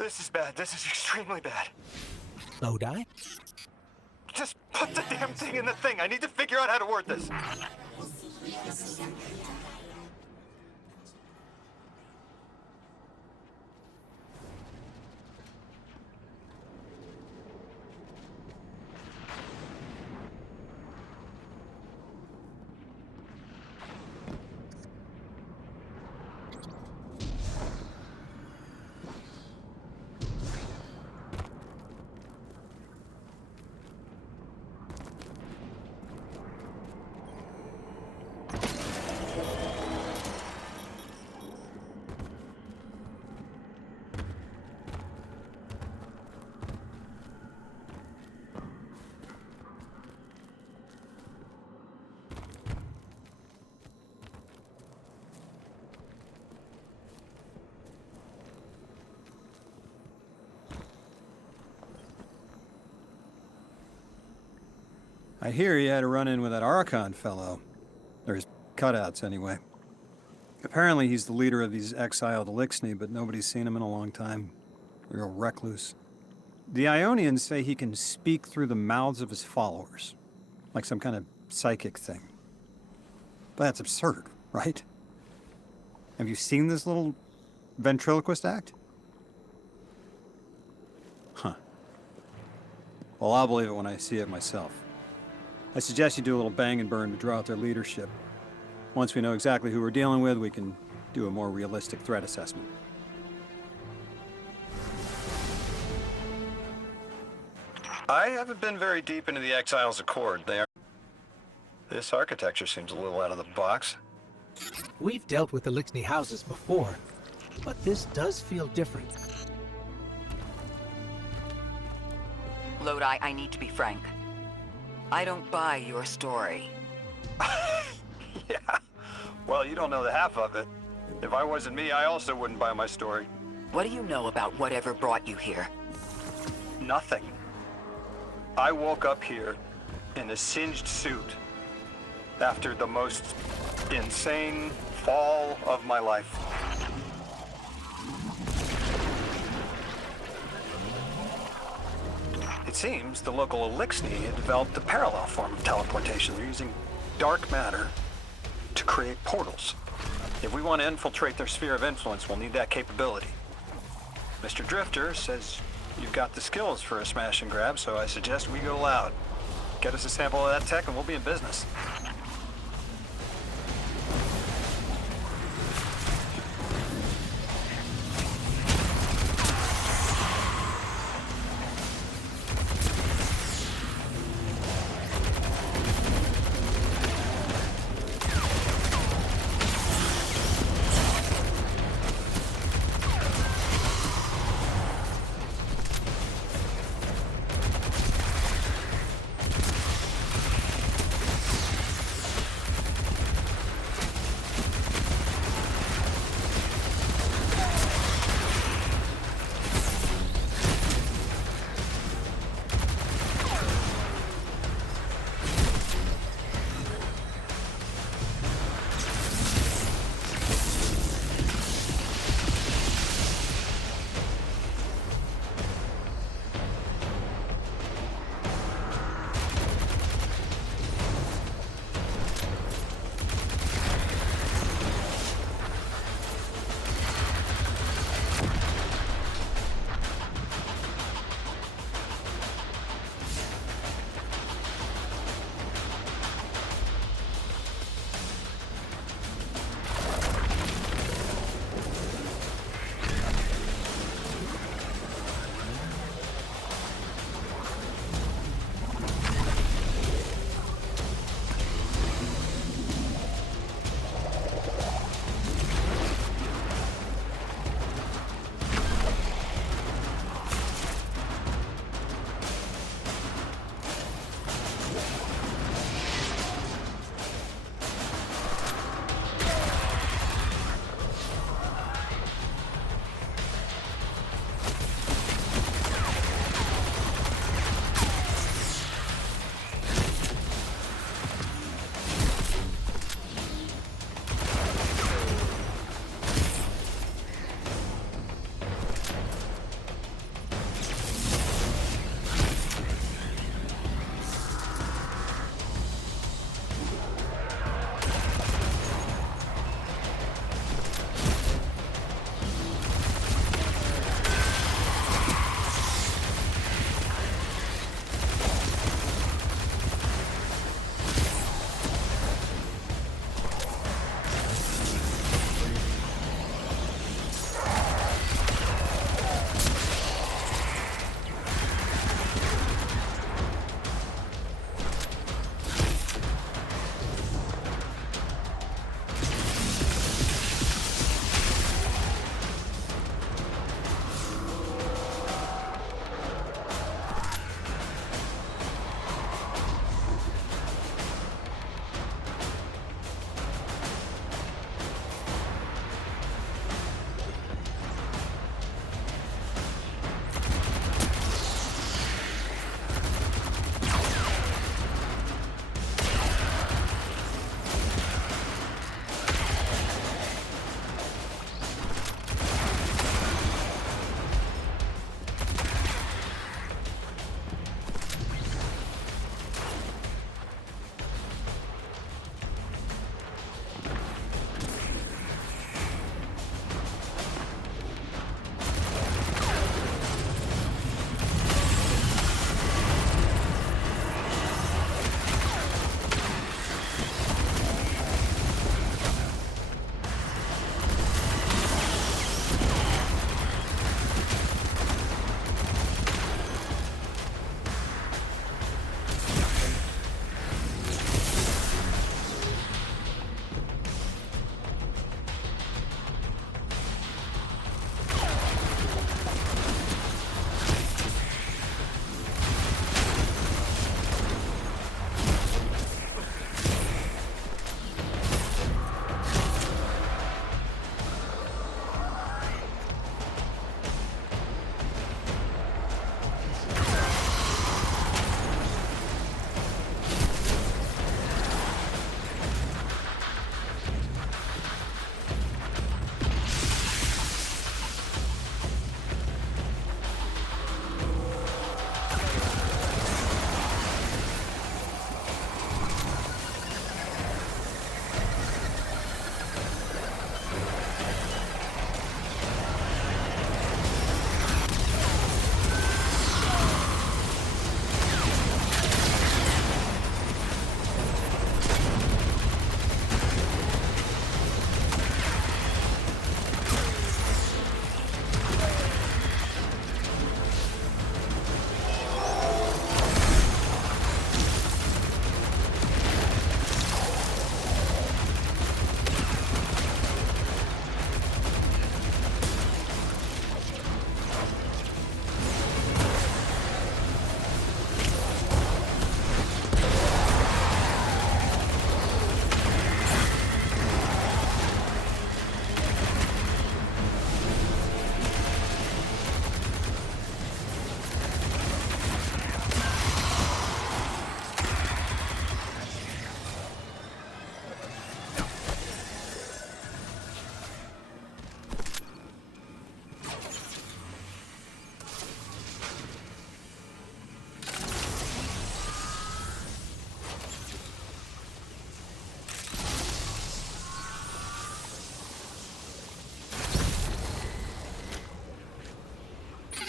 This is bad. This is extremely bad. Lodi? Just put the damn thing in the thing. I need to figure out how to word this. I hear you had a run-in with that Archon fellow. Or his cutouts, anyway. Apparently he's the leader of these exiled Elixni, but nobody's seen him in a long time. Real recluse. The Ionians say he can speak through the mouths of his followers. Like some kind of psychic thing. But that's absurd, right? Have you seen this little ventriloquist act? Huh. Well, I'll believe it when I see it myself. I suggest you do a little bang and burn to draw out their leadership. Once we know exactly who we're dealing with, we can do a more realistic threat assessment. I haven't been very deep into the Exiles Accord. This architecture seems a little out of the box. We've dealt with Elixni houses before, but this does feel different. Lodi, I need to be frank. I don't buy your story. Yeah. Well, you don't know the half of it. If I wasn't me, I also wouldn't buy my story. What do you know about whatever brought you here? Nothing. I woke up here in a singed suit after the most insane fall of my life. It seems the local Elixni had developed a parallel form of teleportation. They're using dark matter to create portals. If we want to infiltrate their sphere of influence, we'll need that capability. Mr. Drifter says you've got the skills for a smash and grab, so I suggest we go loud. Get us a sample of that tech and we'll be in business.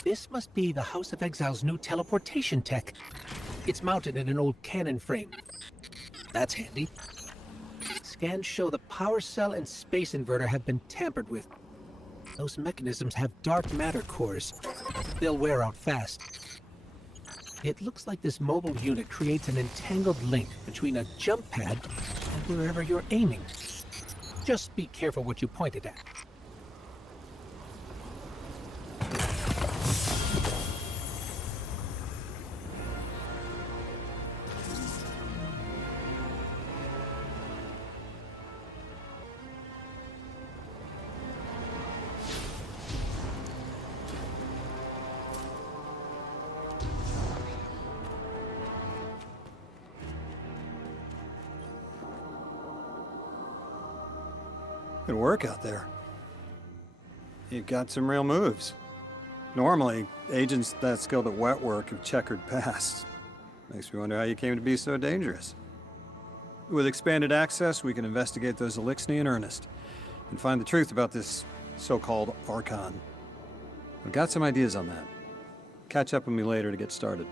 This must be the House of Exile's new teleportation tech. It's mounted in an old cannon frame. That's handy. Scans show the power cell and space inverter have been tampered with. Those mechanisms have dark matter cores. They'll wear out fast. It looks like this mobile unit creates an entangled link between a jump pad and wherever you're aiming. Just be careful what you pointed at. Good work out there. You've got some real moves. Normally, agents that skilled at wet work have checkered pasts. Makes me wonder how you came to be so dangerous. With expanded access, we can investigate those Elixni in earnest and find the truth about this so-called Archon. I've got some ideas on that. Catch up with me later to get started.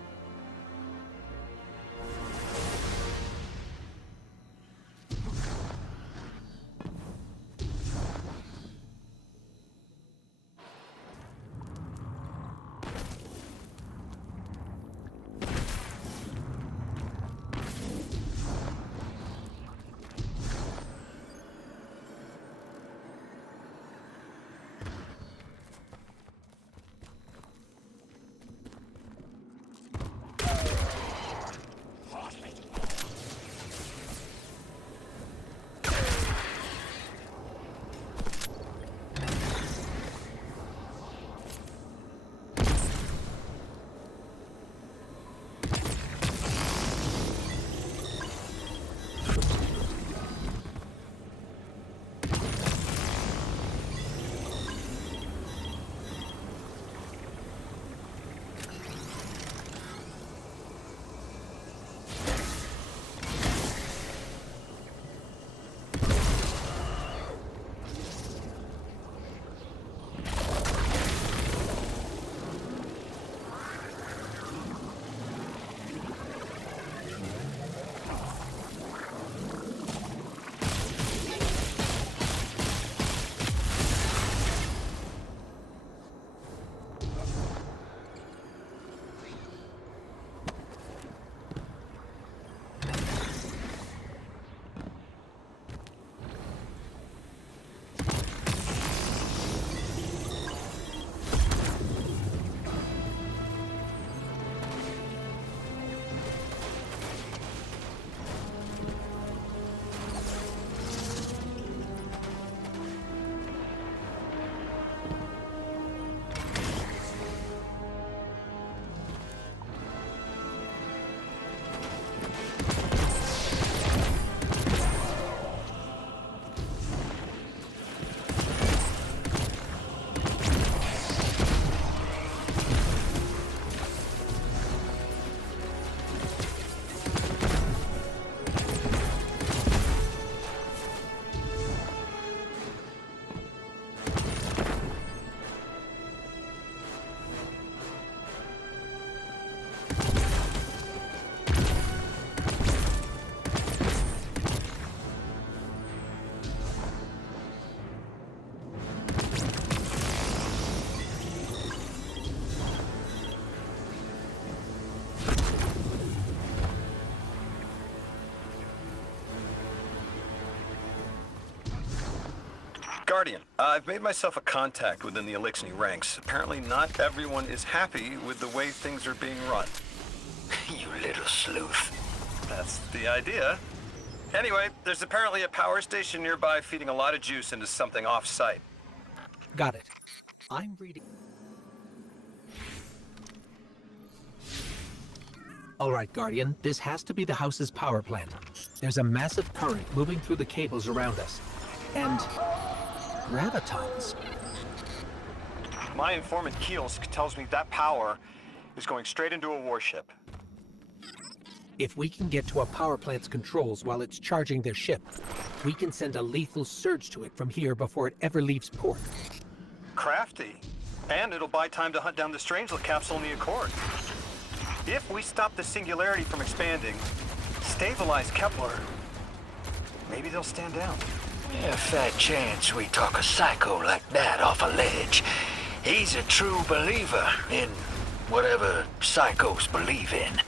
Guardian, I've made myself a contact within the Elixni ranks. Apparently not everyone is happy with the way things are being run. You little sleuth. That's the idea. Anyway, there's apparently a power station nearby feeding a lot of juice into something off-site. Got it. I'm reading. All right, Guardian, this has to be the house's power plant. There's a massive current moving through the cables around us. And gravitons. My informant Keels tells me that power is going straight into a warship. If we can get to a power plant's controls while it's charging their ship, we can send a lethal surge to it from here before it ever leaves port. Crafty. And it'll buy time to hunt down the Strangelet capsule in the Accord. If we stop the singularity from expanding, stabilize Kepler, maybe they'll stand down. Yeah, fat chance we talk a psycho like that off a ledge. He's a true believer in whatever psychos believe in.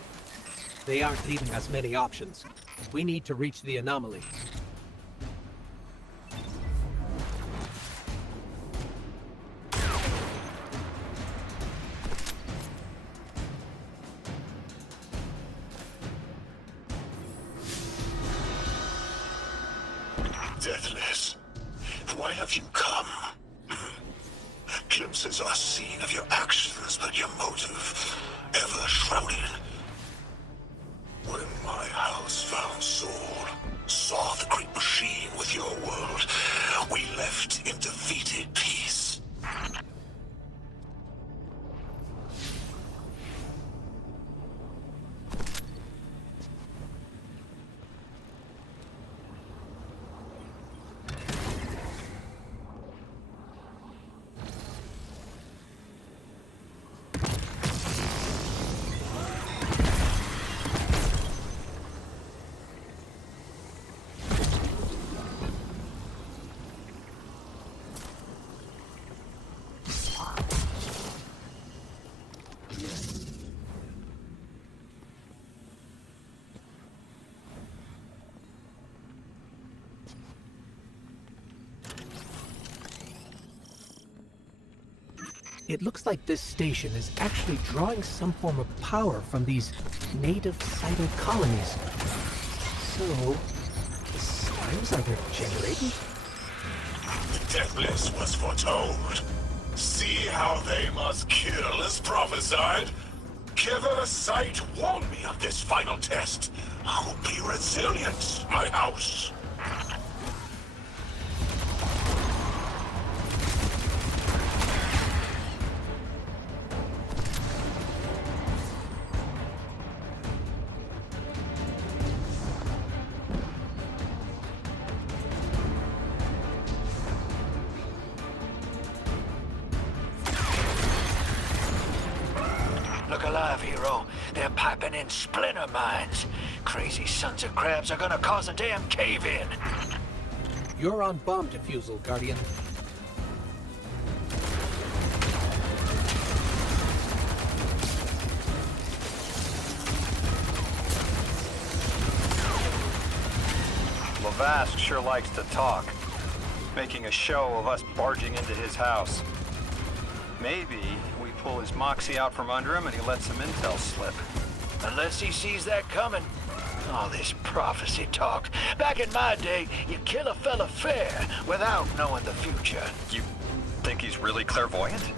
They aren't leaving us many options. We need to reach the anomaly. Deathless, why have you come? Glimpses are seen of your actions, but your motive ever shrouded. When my house found Saul, saw the great machine with your world, we left in defeated peace. It looks like this station is actually drawing some form of power from these native cyber colonies. So, the slimes are regenerating? The Deathless was foretold. See how they must kill as prophesied? Giver Sight warned me of this final test. I'll be resilient, my house. Look alive, hero. They're piping in splinter mines. Crazy sons of crabs are gonna cause a damn cave-in. You're on bomb defusal, Guardian. Lavask sure likes to talk, making a show of us barging into his house. Maybe we pull his moxie out from under him and he lets some intel slip. Unless he sees that coming. All this prophecy talk. Back in my day, you kill a fella fair without knowing the future. You think he's really clairvoyant?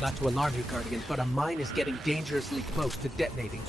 Not to alarm you, Guardian, but a mine is getting dangerously close to detonating.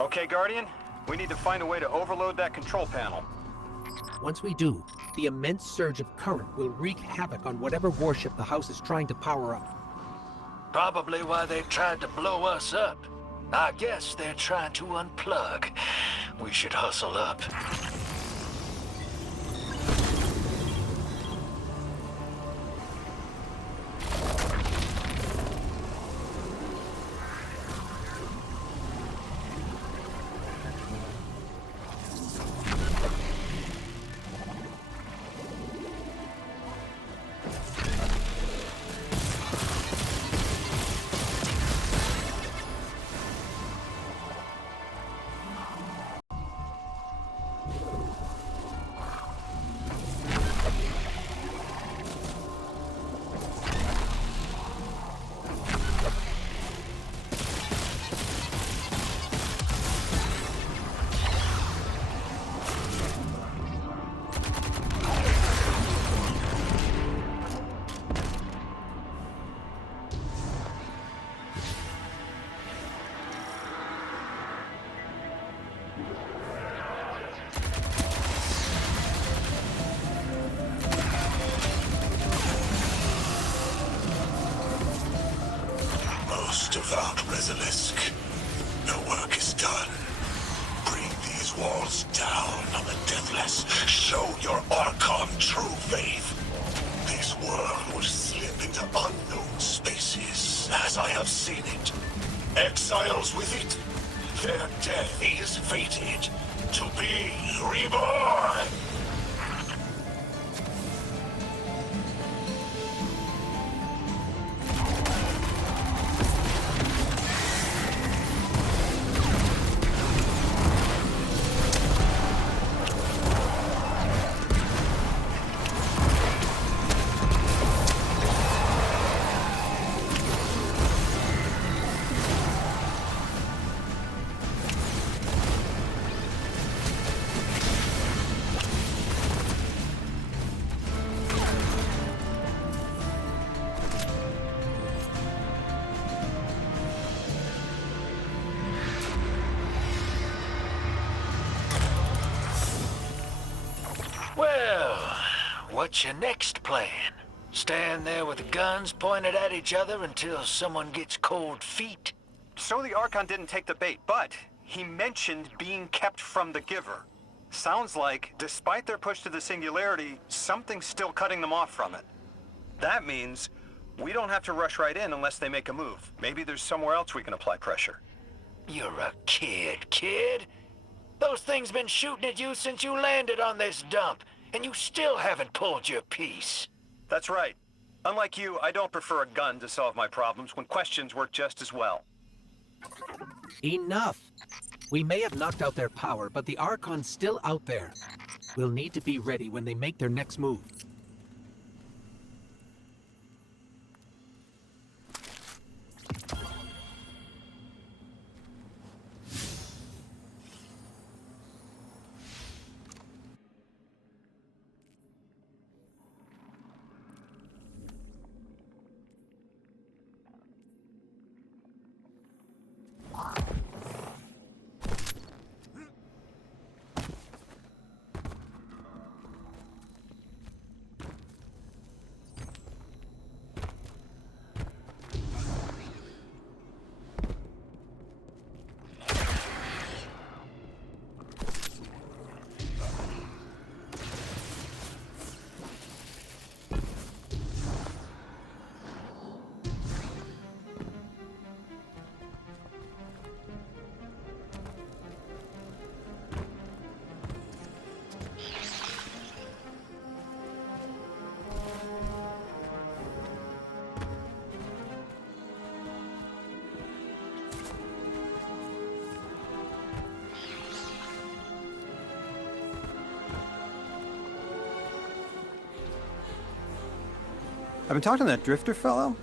Okay, Guardian, we need to find a way to overload that control panel. Once we do, The immense surge of current will wreak havoc on whatever warship the house is trying to power up. Probably why they tried to blow us up. I guess they're trying to unplug. We should hustle up. Most devout Resilisk, your work is done. Bring these walls down on the deathless. Show your Archon true faith. This world will slip into unknown spaces, as I have seen it. Exiles with it. Their death is fated to be reborn. Well, what's your next plan? Stand there with the guns pointed at each other until someone gets cold feet? So the Archon didn't take the bait, but he mentioned being kept from the Giver. Sounds like, despite their push to the Singularity, something's still cutting them off from it. That means we don't have to rush right in unless they make a move. Maybe there's somewhere else we can apply pressure. You're a kid. Those things been shooting at you since you landed on this dump, and you still haven't pulled your piece. That's right. Unlike you, I don't prefer a gun to solve my problems when questions work just as well. Enough! We may have knocked out their power, but the Archon's still out there. We'll need to be ready when they make their next move. I've been talking to that drifter fellow.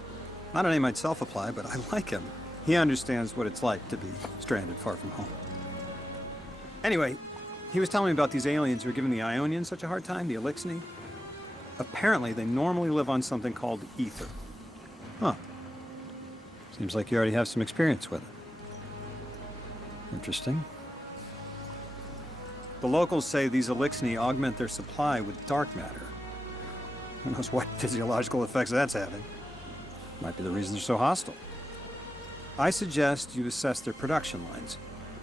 Not a name I'd self-apply, but I like him. He understands what it's like to be stranded far from home. Anyway, he was telling me about these aliens who are giving the Ionians such a hard time, the Elixni. Apparently, they normally live on something called ether. Huh. Seems like you already have some experience with it. Interesting. The locals say these Elixni augment their supply with dark matter. Who knows what physiological effects that's having? Might be the reason they're so hostile. I suggest you assess their production lines.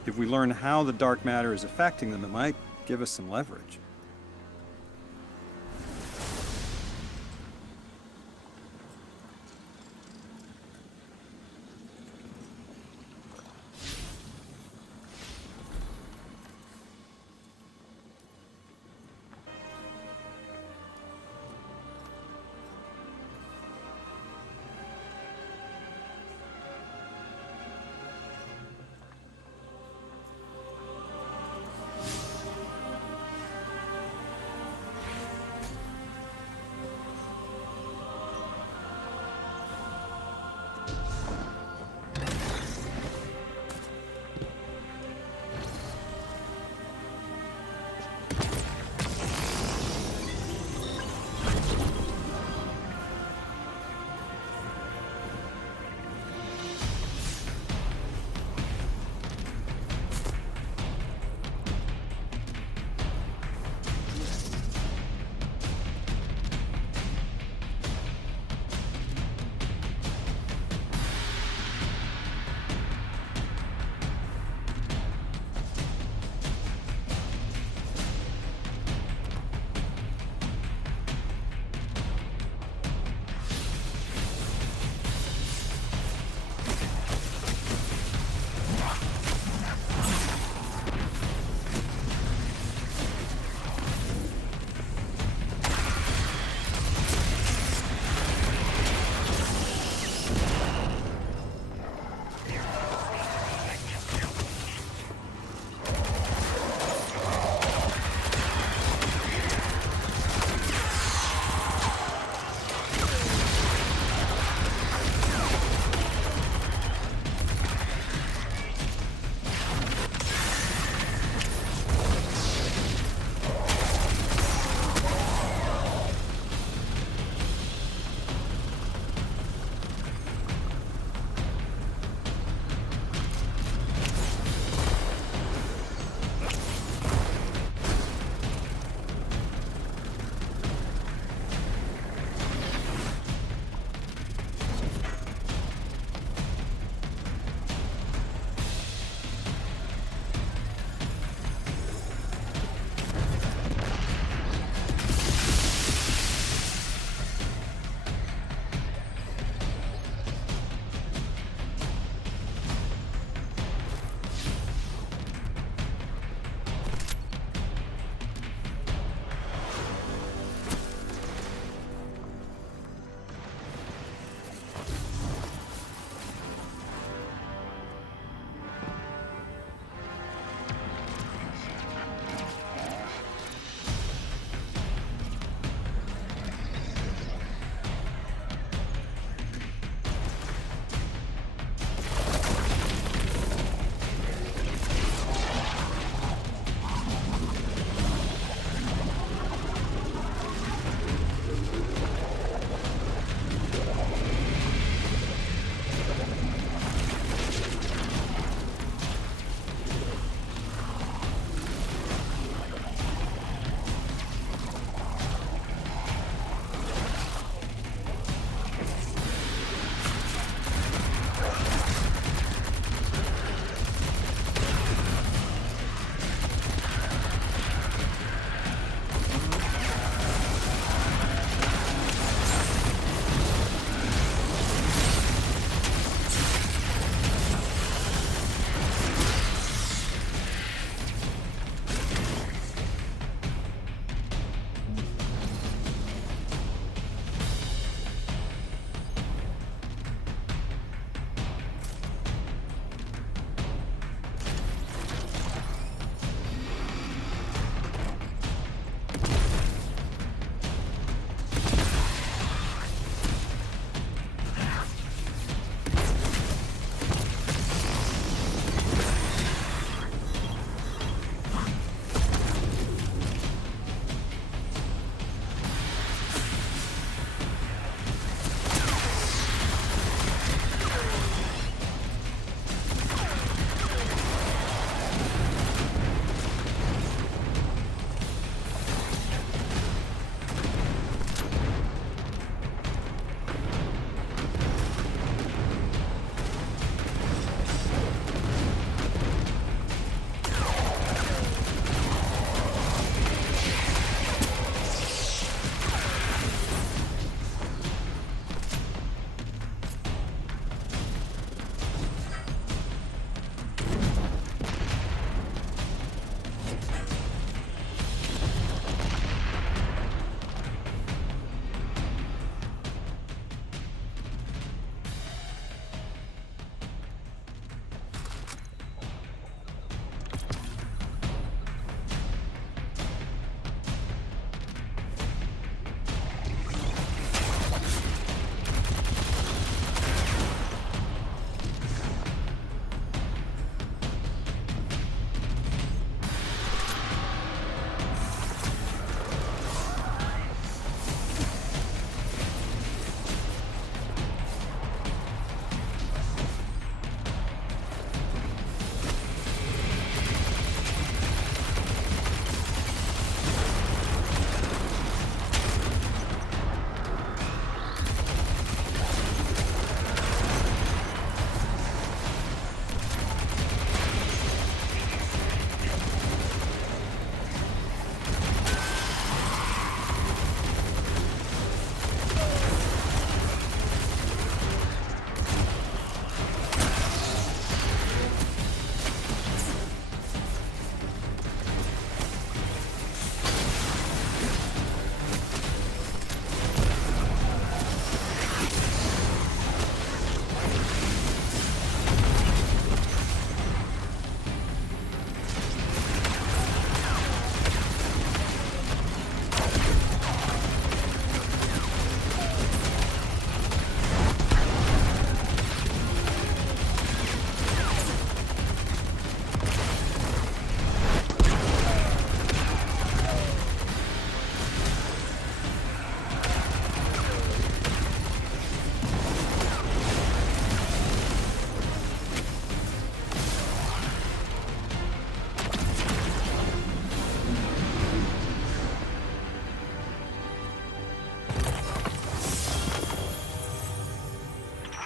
If we learn how the dark matter is affecting them, it might give us some leverage.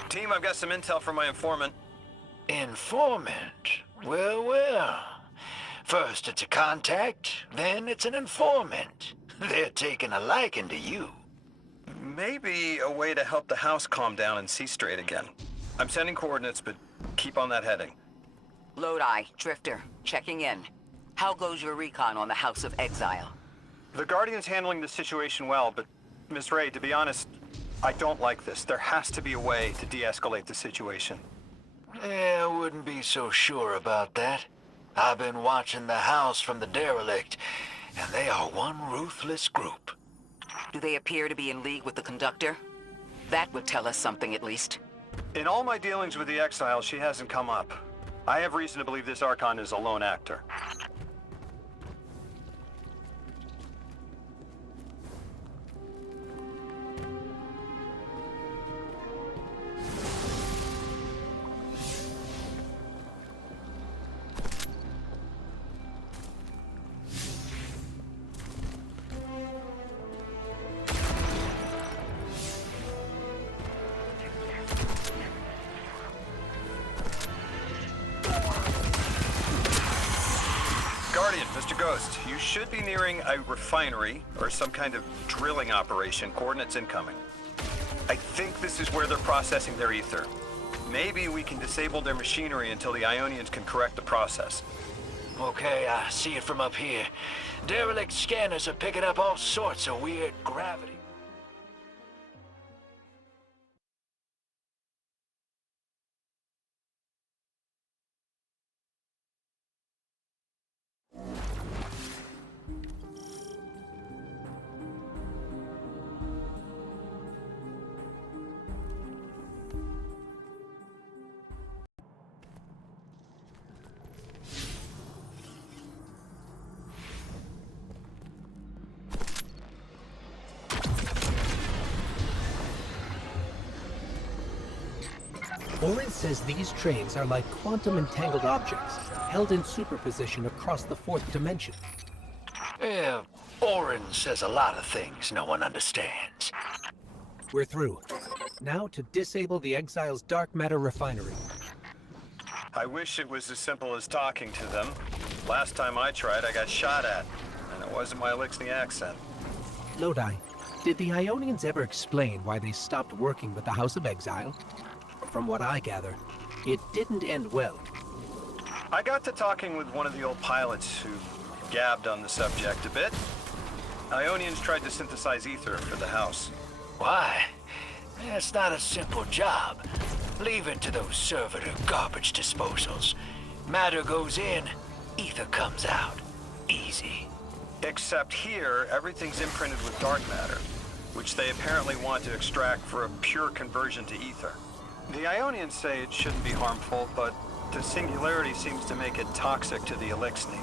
Team, I've got some intel from my informant. Informant? Well, well. First it's a contact, then it's an informant. They're taking a liking to you. Maybe a way to help the house calm down and see straight again. I'm sending coordinates, but keep on that heading. Lodi, Drifter, checking in. How goes your recon on the House of Exile? The Guardian's handling the situation well, but Miss Ray, to be honest, I don't like this. There has to be a way to de-escalate the situation. I wouldn't be so sure about that. I've been watching the house from the derelict, and they are one ruthless group. Do they appear to be in league with the Conductor? That would tell us something at least. In all my dealings with the Exile, she hasn't come up. I have reason to believe this Archon is a lone actor. Guardian, Mr. Ghost, you should be nearing a refinery or some kind of drilling operation. Coordinates incoming. I think this is where they're processing their ether. Maybe we can disable their machinery until the Ionians can correct the process. Okay, I see it from up here. Derelict scanners are picking up all sorts of weird gravity. Orin says these trains are like quantum entangled objects, held in superposition across the fourth dimension. Yeah, Orin says a lot of things no one understands. We're through. Now to disable the Exile's dark matter refinery. I wish it was as simple as talking to them. Last time I tried, I got shot at, and it wasn't my Elixni accent. Lodi, did the Ionians ever explain why they stopped working with the House of Exile? From what I gather, it didn't end well. I got to talking with one of the old pilots who gabbed on the subject a bit. Ionians tried to synthesize ether for the house. Why? It's not a simple job. Leave it to those servitor garbage disposals. Matter goes in, ether comes out. Easy. Except here, everything's imprinted with dark matter, which they apparently want to extract for a pure conversion to ether. The Ionians say it shouldn't be harmful, but the singularity seems to make it toxic to the Elixni.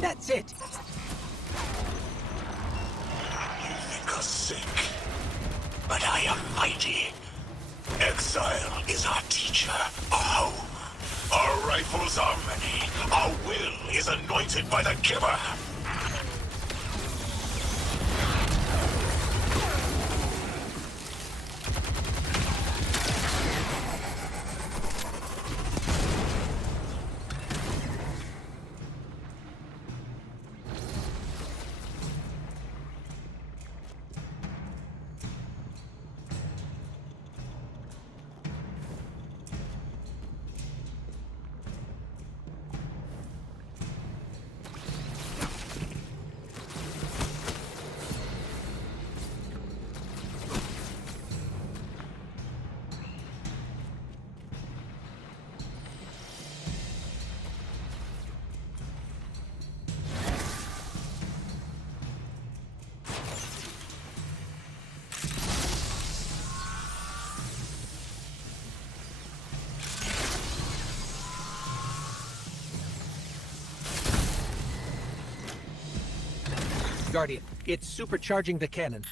That's it! You think us sick, but I am mighty. Exile is our teacher, our home. Our rifles are many. Our will is anointed by the giver. Guardian, it's supercharging the cannon.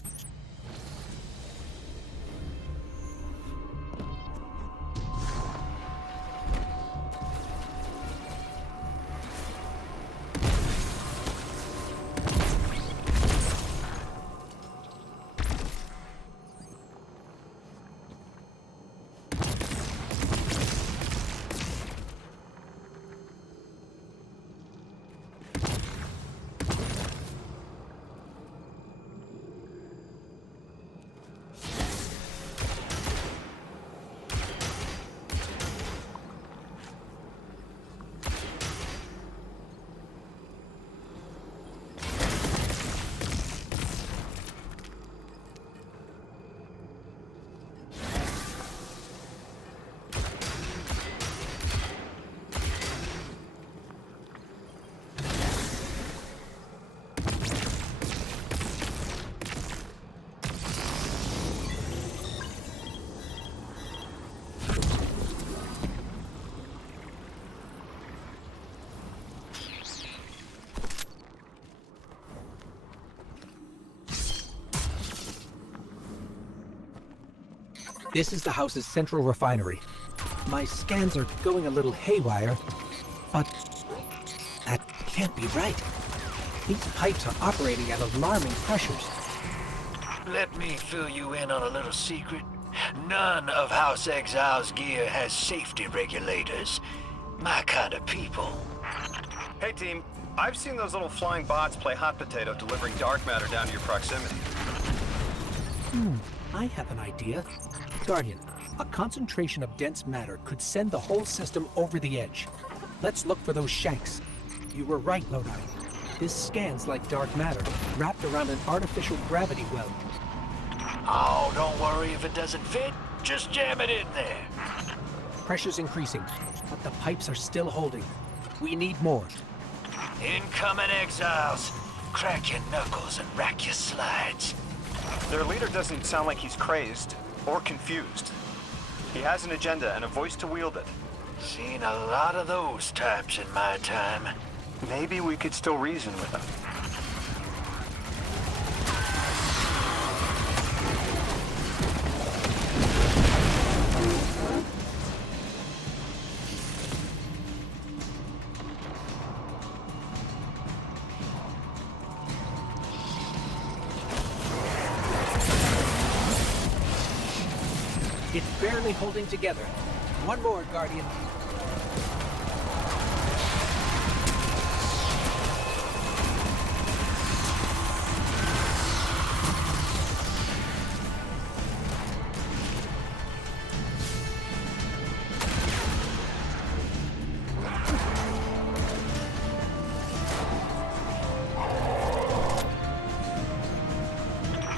This is the house's central refinery. My scans are going a little haywire, but that can't be right. These pipes are operating at alarming pressures. Let me fill you in on a little secret. None of House Exile's gear has safety regulators. My kind of people. Hey team, I've seen those little flying bots play hot potato delivering dark matter down to your proximity. I have an idea. Guardian, a concentration of dense matter could send the whole system over the edge. Let's look for those shanks. You were right, Lodi. This scans like dark matter, wrapped around an artificial gravity well. Oh, don't worry if it doesn't fit. Just jam it in there. Pressure's increasing, but the pipes are still holding. We need more. Incoming Exiles. Crack your knuckles and rack your slides. Their leader doesn't sound like he's crazed or confused. He has an agenda and a voice to wield it. Seen a lot of those types in my time. Maybe we could still reason with him. It's barely holding together. One more, Guardian.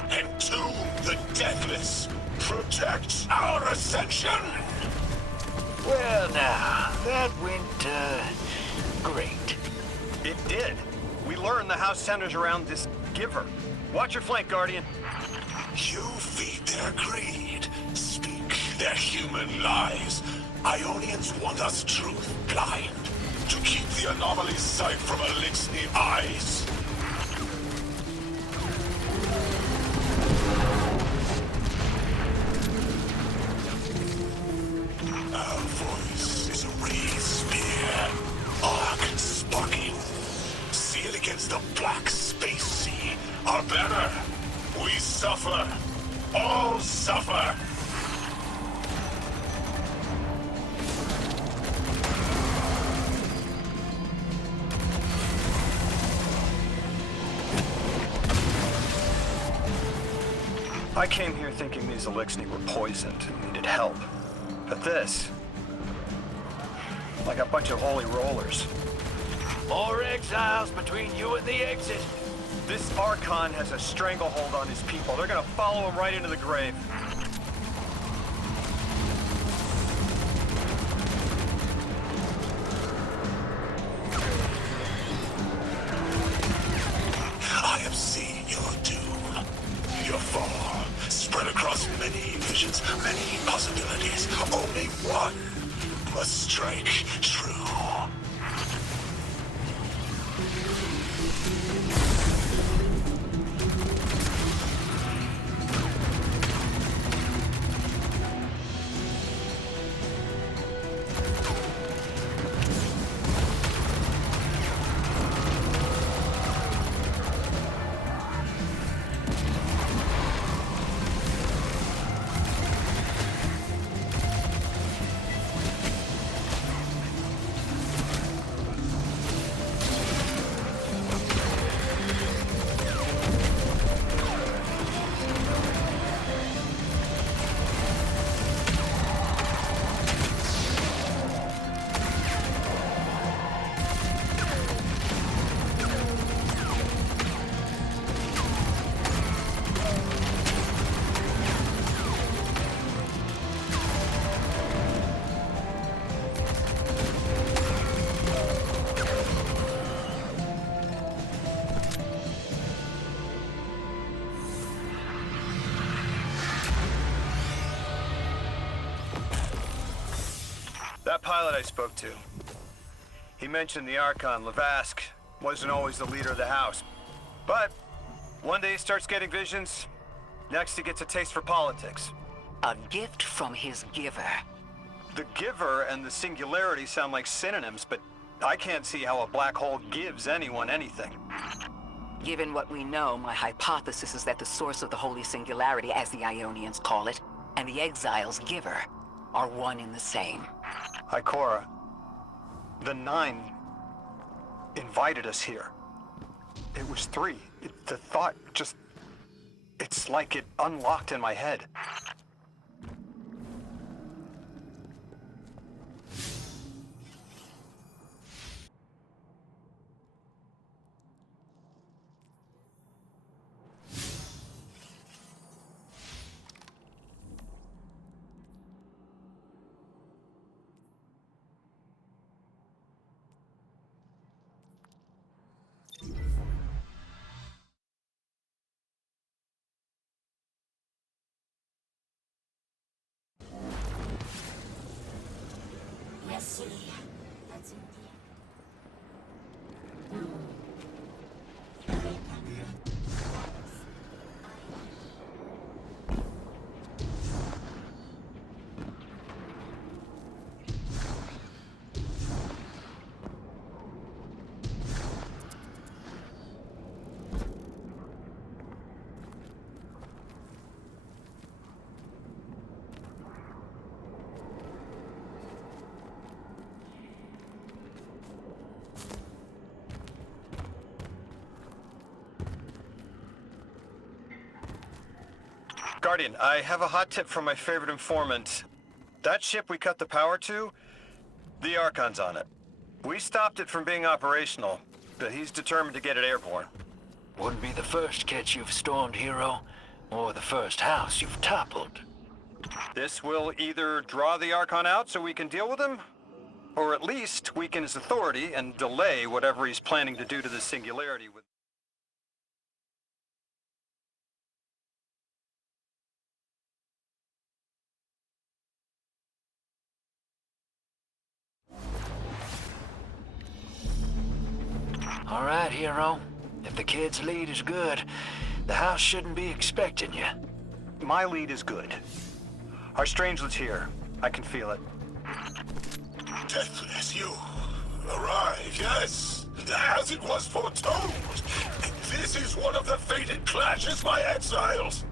Entomb the deathless. Protect our ascension! Well now, that went, great. It did. We learned the house centers around this giver. Watch your flank, Guardian. You feed their greed, speak their human lies. Ionians want us truth blind, to keep the anomaly's sight from Elixir eyes. Our voice is a raised spear, arc sparking. Sealed against the black space sea, our banner. We suffer. All suffer. I came here thinking these Elixir were poisoned and needed help. But this... like a bunch of holy rollers. More exiles between you and the exit. This Archon has a stranglehold on his people. They're gonna follow him right into the grave. I have seen your doom. Your fall, spread across many visions, many possibilities. Only one must strike true. pilot I spoke to. He mentioned the Archon, Lavask, wasn't always the leader of the house. But one day he starts getting visions, next he gets a taste for politics. A gift from his giver. The giver and the singularity sound like synonyms, but I can't see how a black hole gives anyone anything. Given what we know, my hypothesis is that the source of the Holy Singularity, as the Ionians call it, and the Exile's giver are one and the same. Ikora, the Nine invited us here. It was 3. The thought just... It's like it unlocked in my head. Guardian, I have a hot tip from my favorite informant. That ship we cut the power to, the Archon's on it. We stopped it from being operational, but he's determined to get it airborne. Wouldn't be the first catch you've stormed, Hero, or the first house you've toppled. This will either draw the Archon out so we can deal with him, or at least weaken his authority and delay whatever he's planning to do to the Singularity with... All right, Hero. If the kid's lead is good, the house shouldn't be expecting you. My lead is good. Our Strangelet's here. I can feel it. Deathless, you arrive, yes, as it was foretold. This is one of the fated clashes by exiles.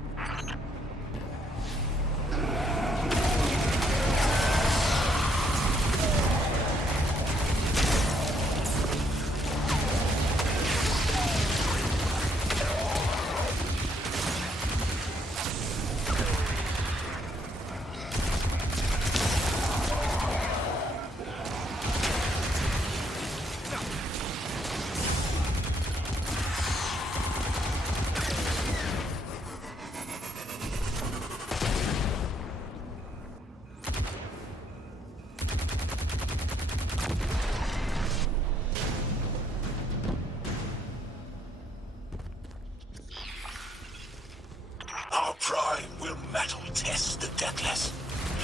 Our prime will metal test the Deathless.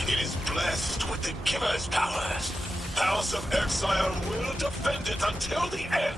It is blessed with the Giver's powers. House of Exile will defend it until the end.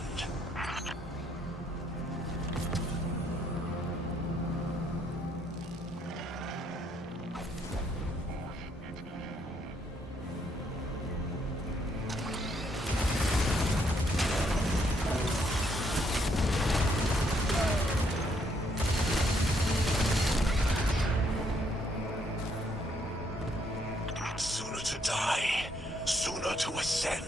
Sooner to die, sooner to ascend,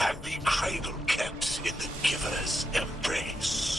and be cradle kept in the Giver's embrace.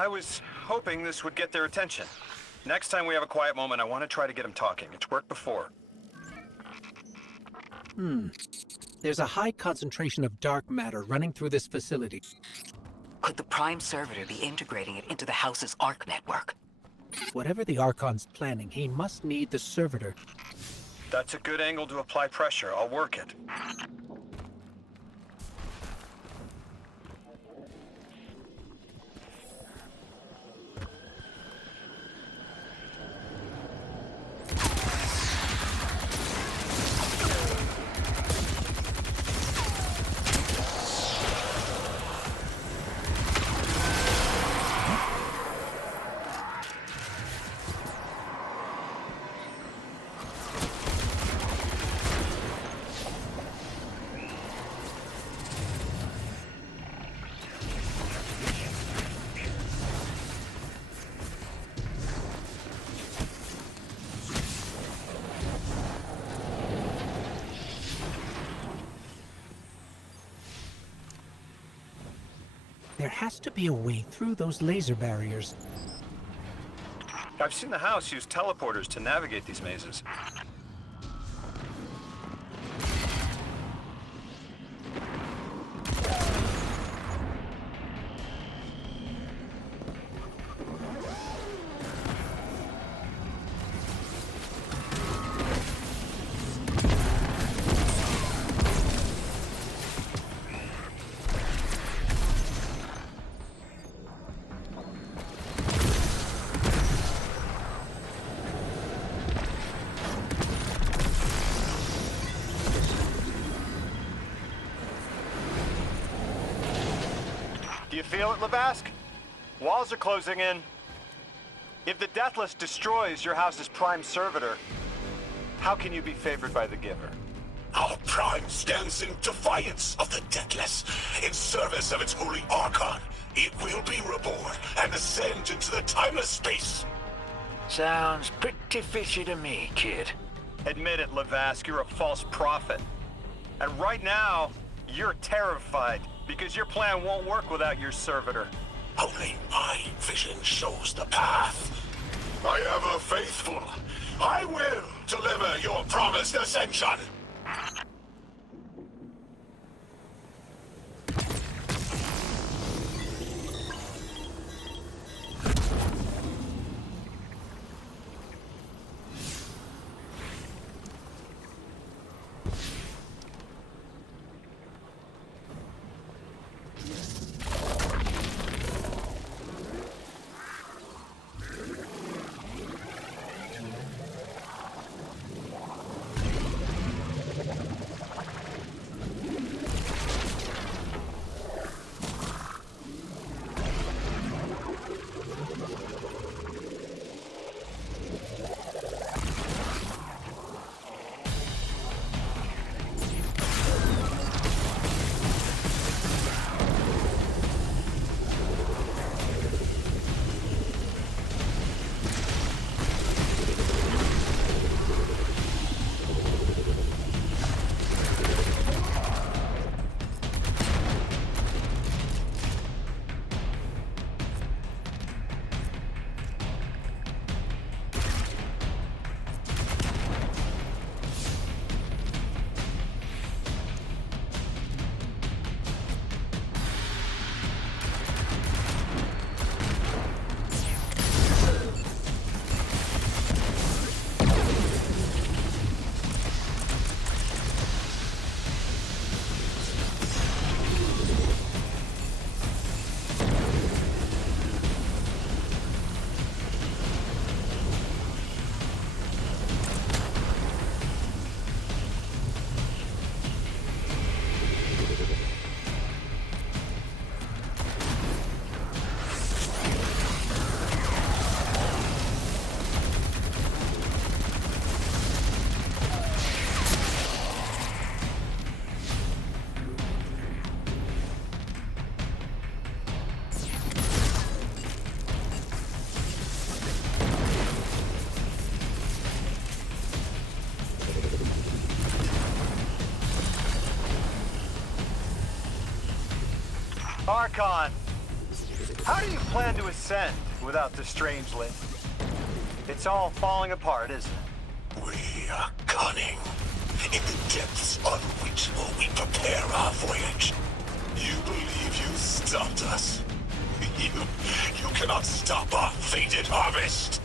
I was hoping this would get their attention. Next time we have a quiet moment, I want to try to get them talking. It's worked before. There's a high concentration of dark matter running through this facility. Could the Prime Servitor be integrating it into the House's Arc network? Whatever the Archon's planning, he must need the Servitor. That's a good angle to apply pressure. I'll work it. There has to be a way through those laser barriers. I've seen the house use teleporters to navigate these mazes. Do you feel it, Levask? Walls are closing in. If the Deathless destroys your house's Prime Servitor, how can you be favored by the Giver? Our Prime stands in defiance of the Deathless. In service of its holy Archon, it will be reborn and ascend into the timeless space. Sounds pretty fishy to me, kid. Admit it, Levask, you're a false prophet. And right now, you're terrified because your plan won't work without your servitor. Only my vision shows the path. I am a faithful. I will deliver your promised ascension. Archon, How do you plan to ascend without the Strangelet? It's all falling apart, isn't it? We are cunning. In the depths unreachable, we prepare our voyage. You believe you stopped us? You cannot stop our fated harvest!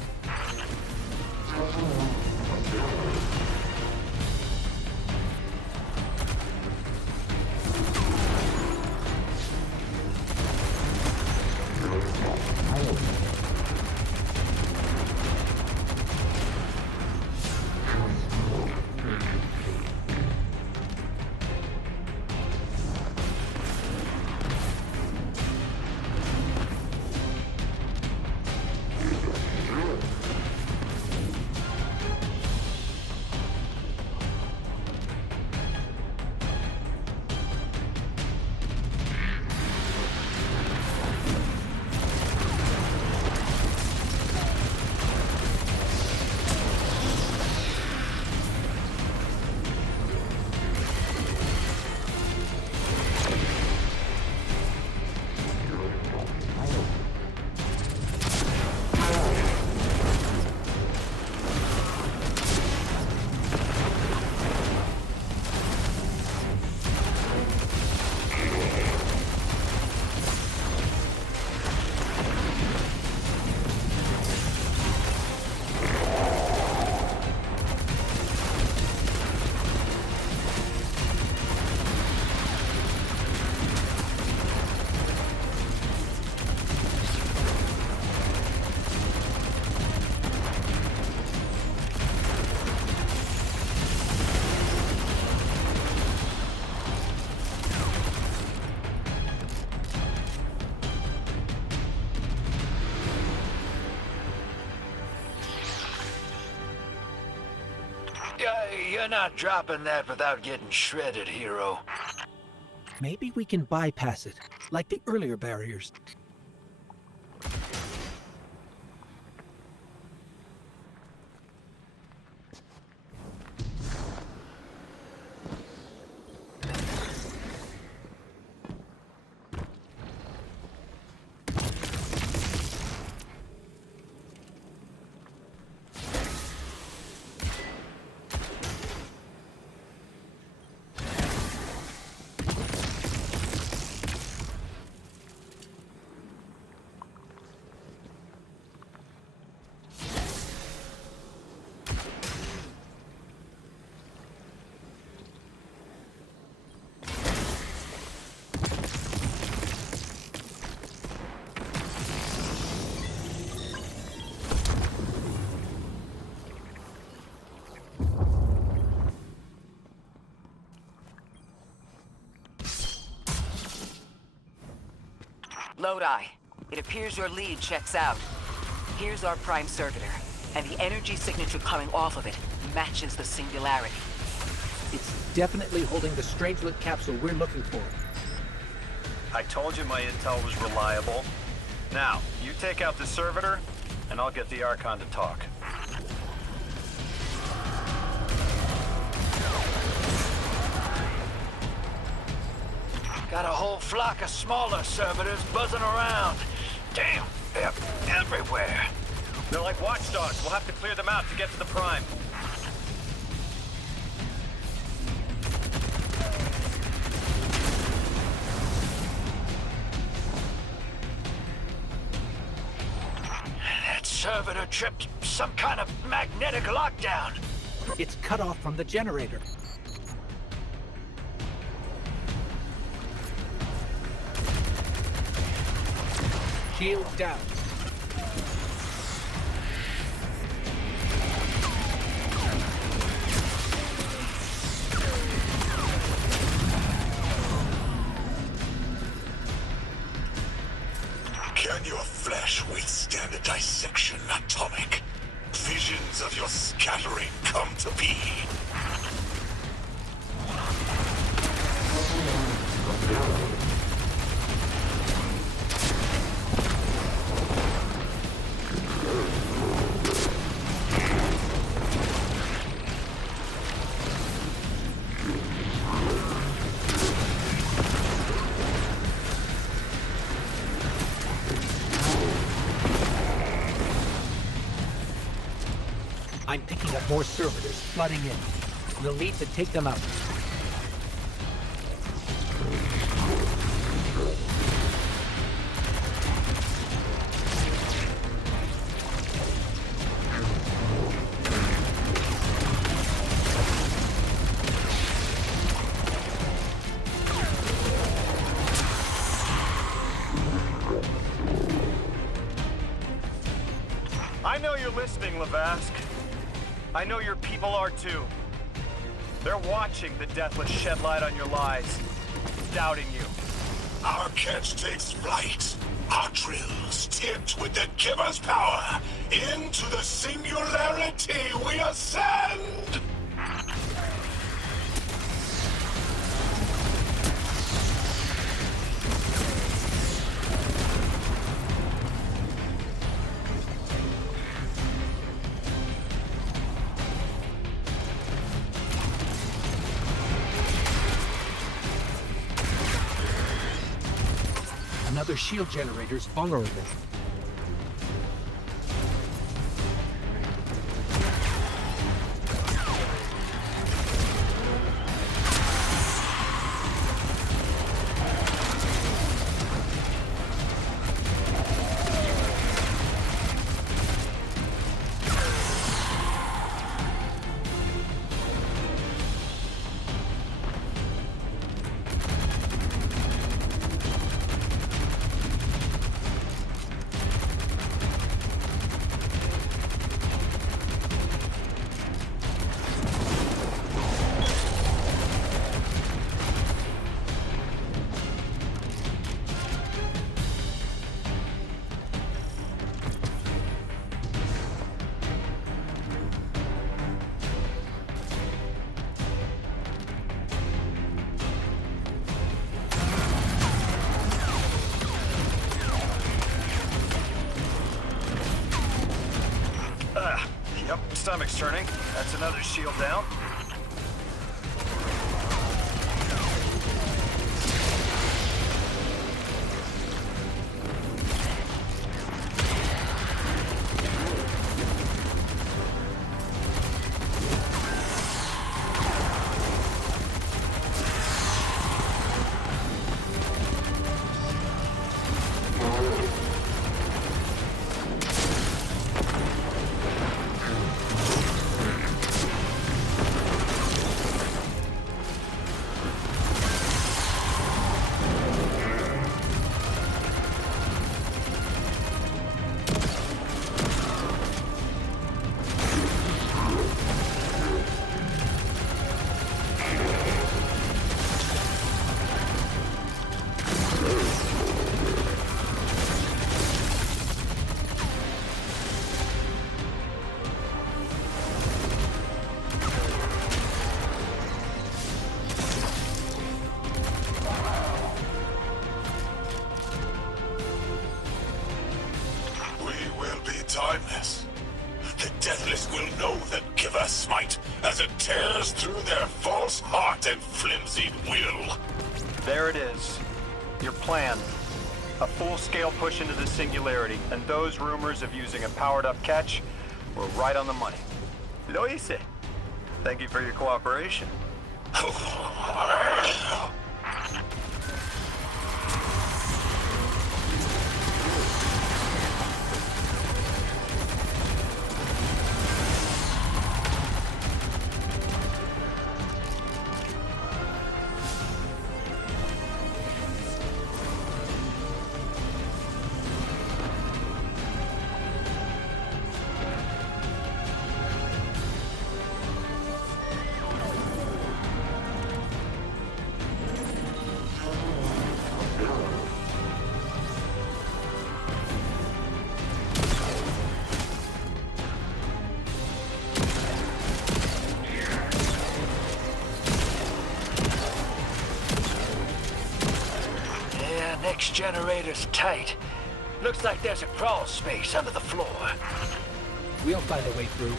You're not dropping that without getting shredded, hero. Maybe we can bypass it, like the earlier barriers. Lodi, it appears your lead checks out. Here's our prime servitor, and the energy signature coming off of it matches the singularity. It's definitely holding the Strangelet capsule we're looking for. I told you my intel was reliable. Now, you take out the servitor, and I'll get the Archon to talk. Got a whole flock of smaller servitors buzzing around. Damn, they're everywhere. They're like watchdogs. We'll have to clear them out to get to the Prime. That servitor tripped some kind of magnetic lockdown. It's cut off from the generator. Shield down. Can your flesh withstand a dissection atomic? Visions of your scattering come to be. I'm picking up more servitors flooding in. We'll need to take them out. I know you're listening, Lavask. I know your people are too. They're watching the Deathless shed light on your lies, doubting you. Our catch takes flight. Our drills tipped with the Giver's power. Into the singularity we ascend! Another shield generator's vulnerable. Yep, stomach's turning. That's another shield down. Timeless. The Deathless will know that Giver smite as it tears through their false heart and flimsy will. There it is. Your plan. A full-scale push into the singularity, and those rumors of using a powered-up catch were right on the money. Lo hice. Thank you for your cooperation. Next generator's tight. Looks like there's a crawl space under the floor. We'll find a way through.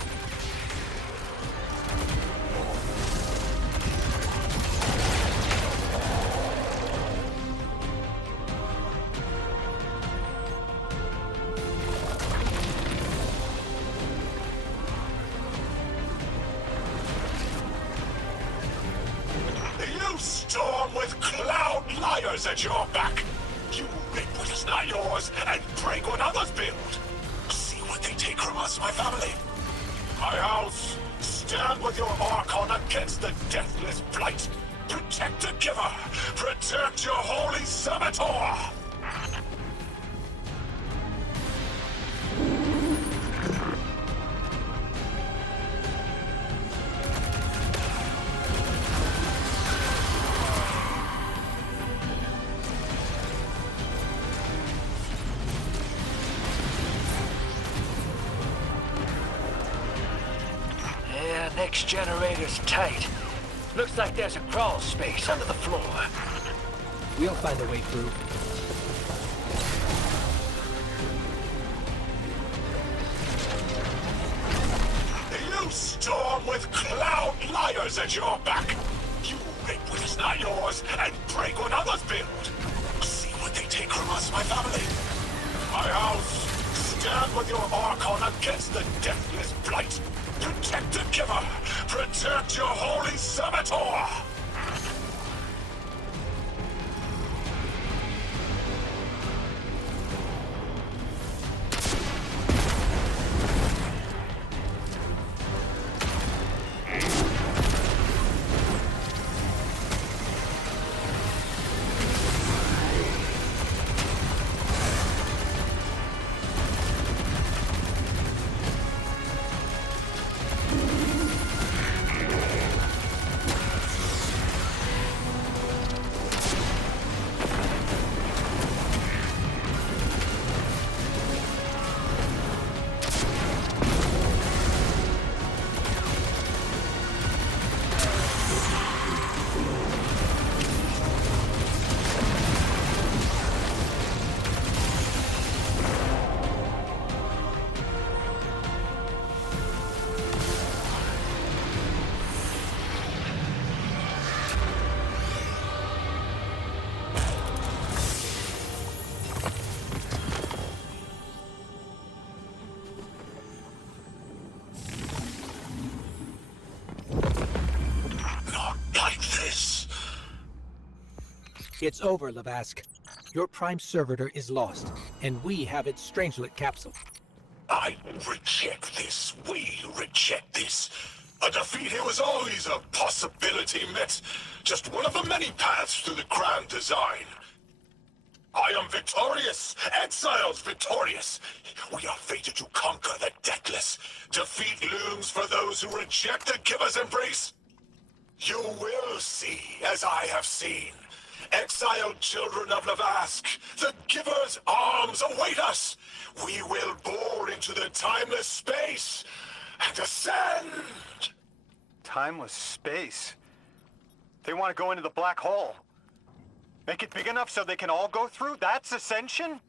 You storm with cloud liars at your back. You rip what is not yours and break what others build. See what they take from us, my family. My house, stand with your Archon against the deathless blight. Protect the giver. Protect your holy servitor. Yeah, next generator's tight. Looks like there's a crawl space under the floor. We'll find a way through. You storm with cloud liars at your back. You rip what is not yours and break what others build. See what they take from us, my family. My house, stand with your Archon against the deathless blight. Protect the giver. Protect your holy servitor. It's over, Lavask. Your prime servitor is lost, and we have its Strangelet capsule. I reject this. We reject this. A defeat here was always a possibility, Met. Just one of the many paths to the grand design. I am victorious. Exile's victorious. We are fated to conquer the deathless. Defeat looms for those who reject the giver's embrace. You will see, as I have seen. Exiled children of Lavask, the giver's arms await us. We will bore into the timeless space and ascend. Timeless space? They want to go into the black hole. Make it big enough so they can all go through? That's ascension?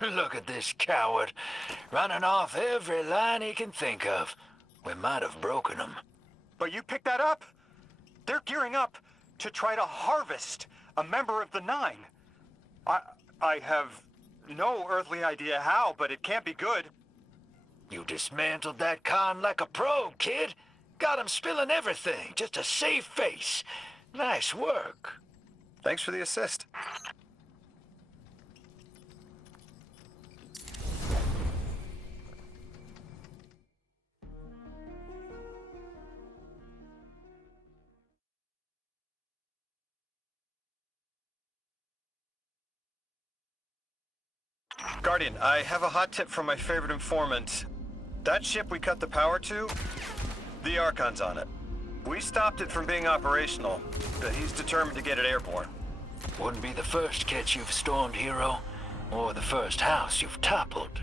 Look at this coward, running off every line he can think of. We might have broken him. But you picked that up. They're gearing up to try to harvest a member of the Nine. I have no earthly idea how, but it can't be good. You dismantled that con like a pro, kid. Got him spilling everything, just to save face. Nice work. Thanks for the assist. Guardian, I have a hot tip from my favorite informant. That ship we cut the power to, the Archon's on it. We stopped it from being operational, but he's determined to get it airborne. Wouldn't be the first catch you've stormed, hero, or the first house you've toppled.